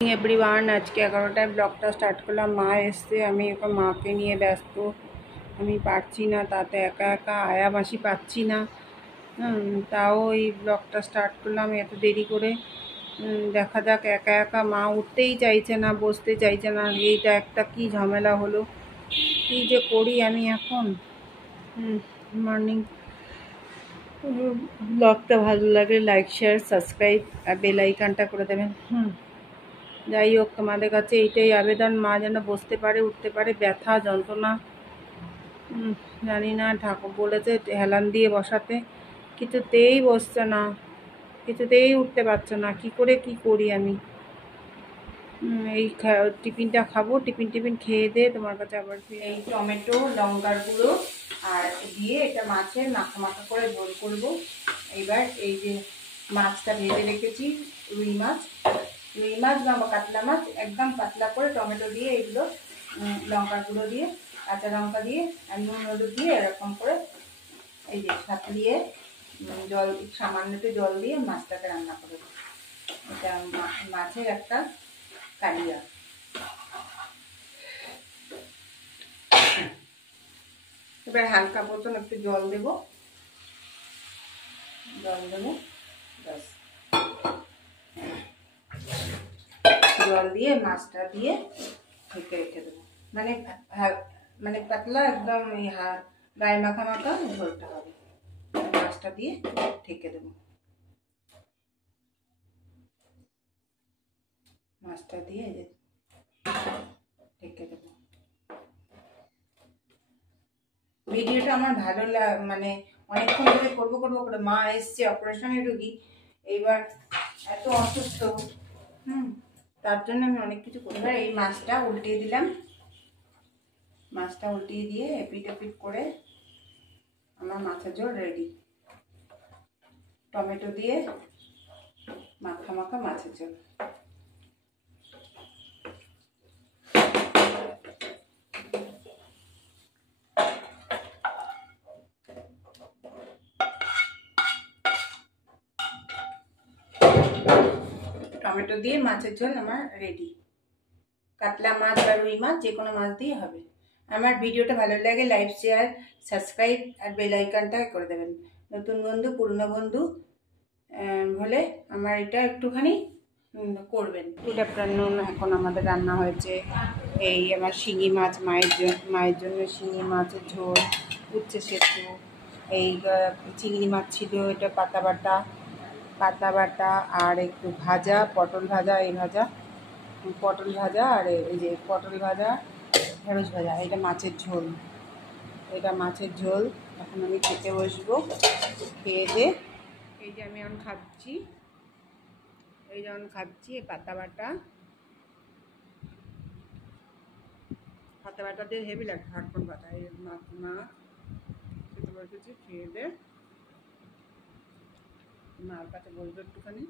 Everyone आज के 11टाয় ব্লগটা স্টার্ট করলাম। মা এসছে, আমি এখন মাকে নিয়ে ব্যস্ত। আমি পারছি না, তাতে একা একা আয়া মাসি পাচ্ছি না। তাও এই ব্লগটা স্টার্ট করলাম এত দেরি করে। দেখা যাক, একা একা মা উঠতেই চাইছে না, বসতে চাইছে না। এইটা একটা কি ঝামেলা হলো, কী যে করি আমি এখন। মর্নিং ব্লগটা ভালো লাগে লাইক শেয়ার সাবস্ক্রাইব আর বেল আইকনটা করে দেবেন। যাই হোক, তোমাদের কাছে এইটাই আবেদন, মা যেন বসতে পারে, উঠতে পারে। ব্যথা যন্ত্রণা জানি না, ঠাকুর বলেছে হেলান দিয়ে বসাতে, কিছুতেই বসছে না, কিছুতেই উঠতে পারছে না। কি করে কি করি আমি। এই টিফিনটা খাবো, টিফিন খেয়ে দিয়ে তোমার কাছে আবার এই টমেটো লঙ্কার গুঁড়ো আর দিয়ে এটা মাছের মাখা মাখা করে ঝোল করবো। এইবার এই যে মাছটা ভেজে রেখেছি, রুই মাছ বা কাতলা মাছ, একদম পাতলা করে টমেটো দিয়ে এগুলো লঙ্কার গুঁড়ো দিয়ে কাঁচা লঙ্কা দিয়ে আর নুন হলুদ দিয়ে এরকম করে এই যে সাতলিয়ে জল সামান্য একটু জল দিয়ে মাছটাকে রান্না করে দেবো। এটা মাছের একটা কালিয়া। এবার হালকা মতন একটু জল দেবো ব্যাস। জল দিয়ে মাছটা দিয়ে ঢেকে রেখে দেবো। মানে পাতলা একদম গায়ে মাখা মাখা ঝোলটা হবে। মাছটা দিয়ে ঢেকে দেবো। মাছটা দিয়ে ঢেকে দেবো। ভিডিওটা আমার ভালো মানে অনেকক্ষণ ধরে করবো করে মা এসছে, অপারেশনের রোগী, এইবার এত অসুস্থ, তার জন্য আমি অনেক কিছু করি। এবার এই মাছটা উল্টিয়ে দিলাম। মাছটা উল্টিয়ে দিয়ে এপিট এপিট করে আমার মাছের ঝোল রেডি। টমেটো দিয়ে মাখা মাখা মাছের ঝোল। টমেটো দিয়ে মাছের ঝোল আমার রেডি। কাতলা মাছ বা রুই মাছ যে কোনো মাছ দিয়ে হবে। আমার ভিডিওটা ভালো লাগে লাইক শেয়ার সাবস্ক্রাইব আর বেল আইকনটা করে দেবেন। নতুন বন্ধু পুরনো বন্ধু হলে আমার এটা একটুখানি করবেন। Good afternoon. এখন আমাদের রান্না হয়েছে এই আমার শিঙি মাছ, মায়ের জন্য শিঙি মাছের ঝোল, উচ্ছে সেদ্ধ, এই চিংড়ি মাছ ছিল, এটা পাতা বাটা আর একটু ভাজা, পটল ভাজা, পটল ভাজা আর এই যে পটল ভাজা, ঢেঁড়স ভাজা। এটা মাছের ঝোল, এখন আমি খেতে বসবো। খেয়ে দিয়ে এই যে আমি এখন খাচ্ছি, পাতা বাটা দিয়ে হেভি লাগে, ঝটপট বাটা। এই মাছ খেতে বসেছি, খেয়ে দিয়ে মার কাছে বলবো একটুখানি।